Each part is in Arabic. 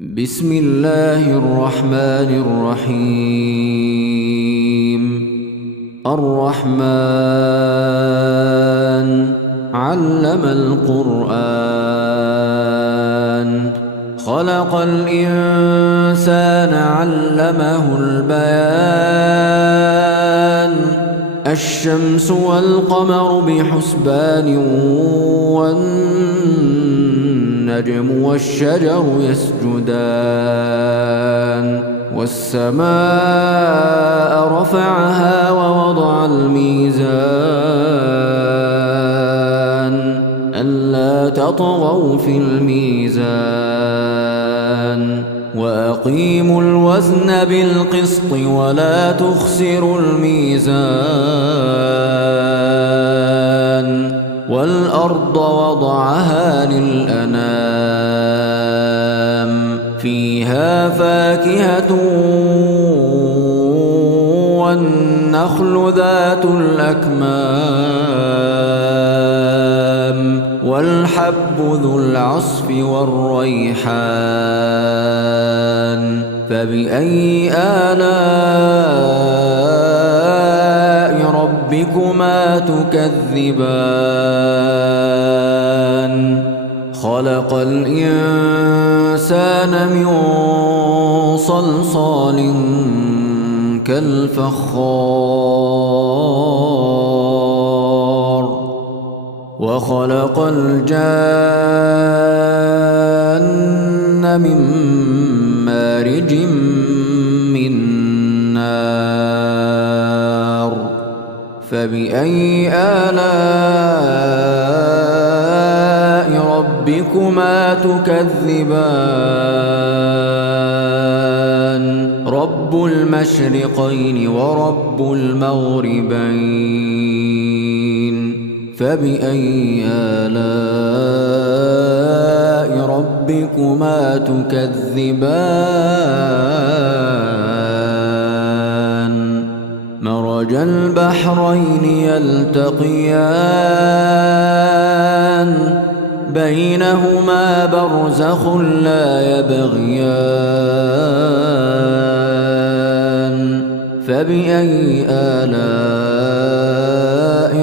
بسم الله الرحمن الرحيم. الرحمن علم القرآن خلق الإنسان علمه البيان الشمس والقمر بحسبان والنجم والشجر يسجدان والسماء رفعها ووضع الميزان ألا تطغوا في الميزان وأقيموا الوزن بالقسط ولا تخسروا الميزان والأرض وضعها للأنام فيها فاكهة والنخل ذات الأكمام والحب ذو العصف والريحان فبأي آلاء ربكما تكذبان خلق الإنسان من صلصال كالفخار وخلق الجان من مارج من نار فبأي آلاء ربكما تكذبان رب المشرقين ورب المغربين فبأي آلاء ربكما تكذبان مرج البحرين يلتقيان بينهما برزخ لا يبغيان فبأي آلاء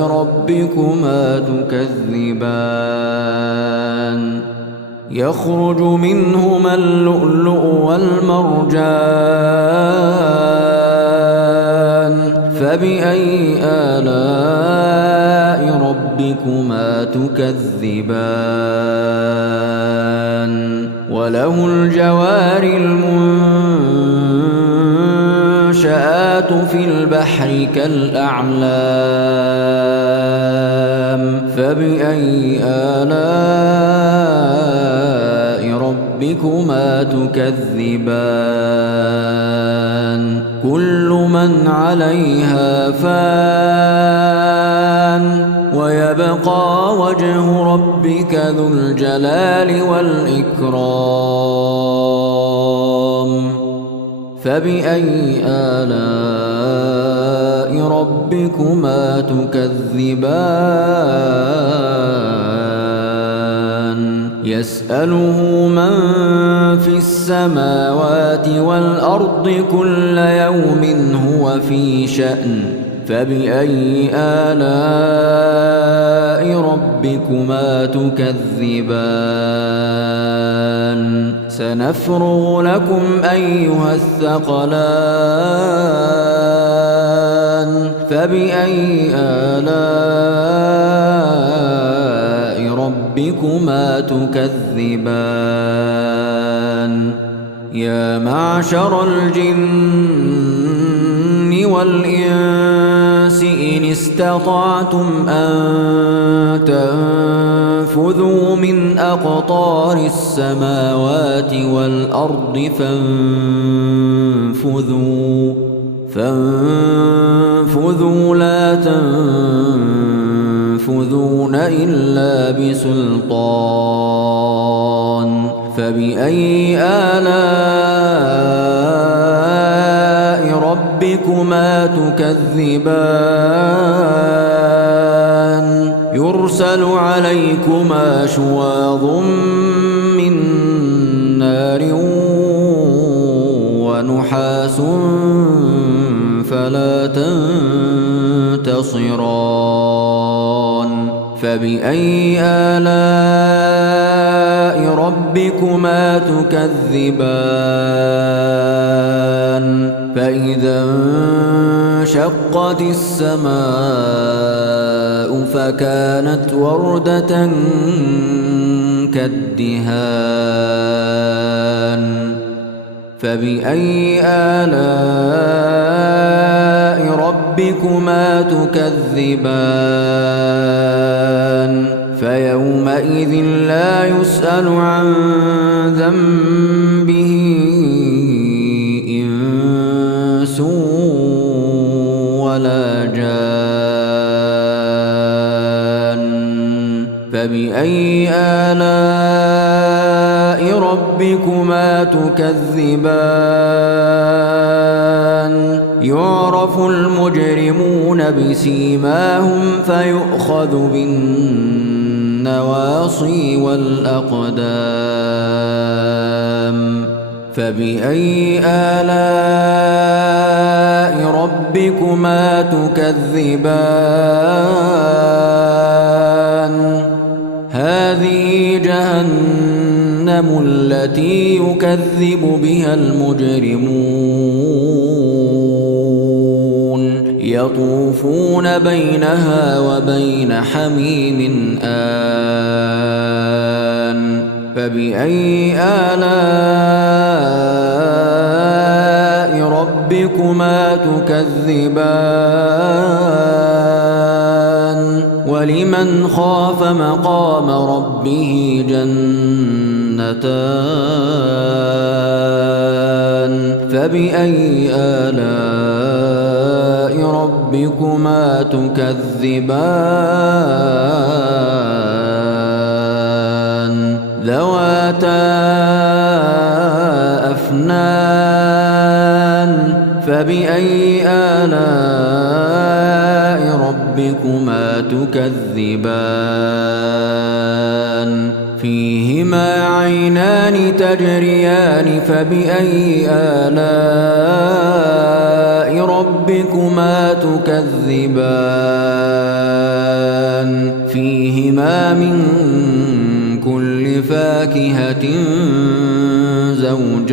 ربكما تكذبان يخرج منهما اللؤلؤ والمرجان فبأي آلاء ربكما تكذبان وله الجوار المنشآت في البحر كالأعلام فبأي آلاء ربكما تكذبان كل من عليها فان ويبقى وجه ربك ذو الجلال والإكرام فبأي آلاء ربكما تكذبان يسأله من في السماوات والأرض كل يوم هو في شأن فبأي آلاء ربكما تكذبان سنفرغ لكم أيها الثقلان فبأي آلاء ربكما تكذبان يا معشر الجن والإنس إن استطعتم أن تنفذوا من أقطار السماوات والأرض فانفذوا لا تنفذون إلا بسلطان فبأي آلاء ربكما تكذبان يرسل عليكما شواظ من نار ونحاس فلا تنتصران فبأي آلاء ربكما تكذبان فإذا انشقت السماء فكانت وردة كالدهان فبأي آلاء ربكما تكذبان فيومئذ لا يسأل عن ذنبه إنس ولا جان فبأي آلاء ربكما تكذبان يعرف المجرمون بسيماهم فيؤخذ بالنواصي والأقدام فبأي آلاء ربكما تكذبان هذه جهنم التي يكذب بها المجرمون يطوفون بينها وبين حميم آن فبأي آلاء ربكما تكذبان ولمن خاف مقام ربه جنتان فبأي آلاء ربكما تكذبان ذواتا أفنان فبأي آلاء ربكما تكذبان فيهما عينان تجريان فبأي آلاء ربكما تكذبان فيهما من كل فاكهة زوجان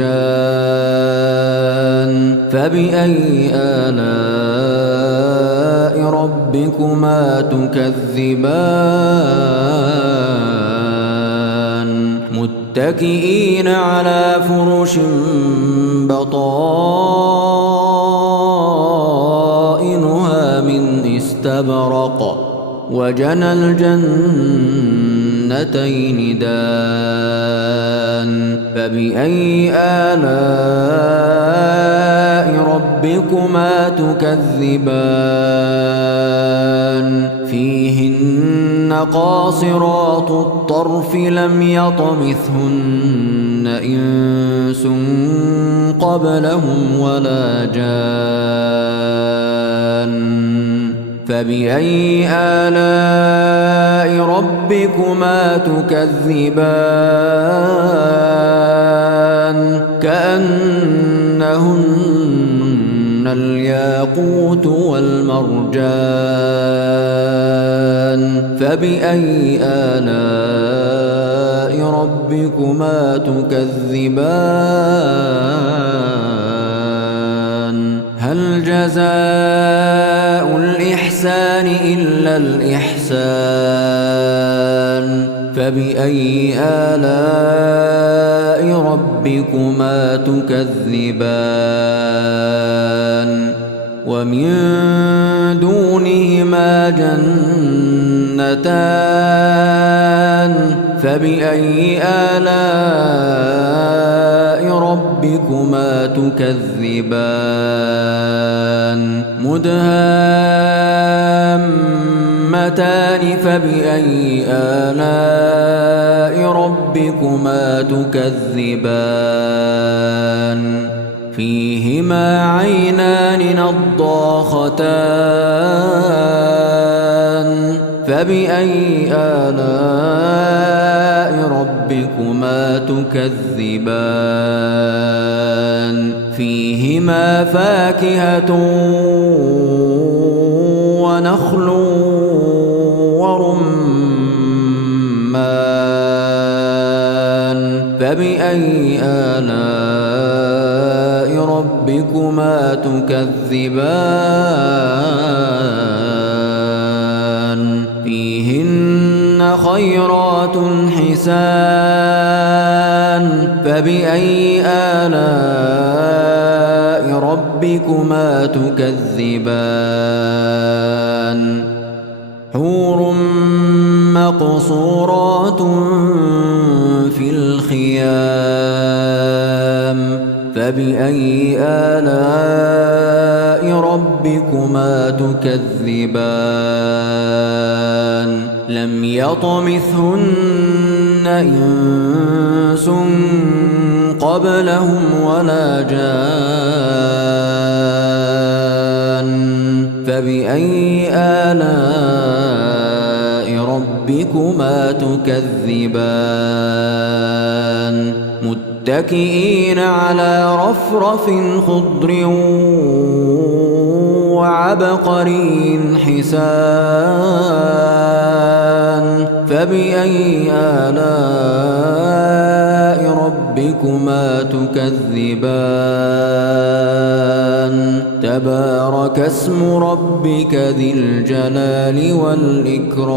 فبأي آلاء ربكما تكذبان متكئين على فرش بطائنها من استبرق وجنى الجنتين دان فبأي آلاء ربكما تكذبان فيهن قاصرات الطرف لم يطمثهن إنس قبلهم ولا جان فبأي آلاء ربكما تكذبان كأنهن الياقوت والمرجان فبأي آلاء ربكما تكذبان هل جزاء الإحسان إلا الإحسان فبأي آلاء ربكما تكذبان ومن دونهما جنتان فبأي آلاء ربكما تكذبان مدهامتان فبأي آلاء ربكما تكذبان فيهما عينان نضاختان فبأي آلاء ربكما تكذبان فيهما فاكهة ونخل ورمان فبأي آلاء ربكما تكذبان فيهن خيرات حسان فبأي آلاء ربكما تكذبان حور مقصورات في الخيام فبأي آلاء ربكما تكذبان لم يطمثهن إنس قبلهم ولا جان فبأي آلاء ربكما تكذبان متكئين على رفرف خضر وعبقري حسان فبأي آلاء ربكما تكذبان تبارك اسم ربك ذي الجلال والإكرام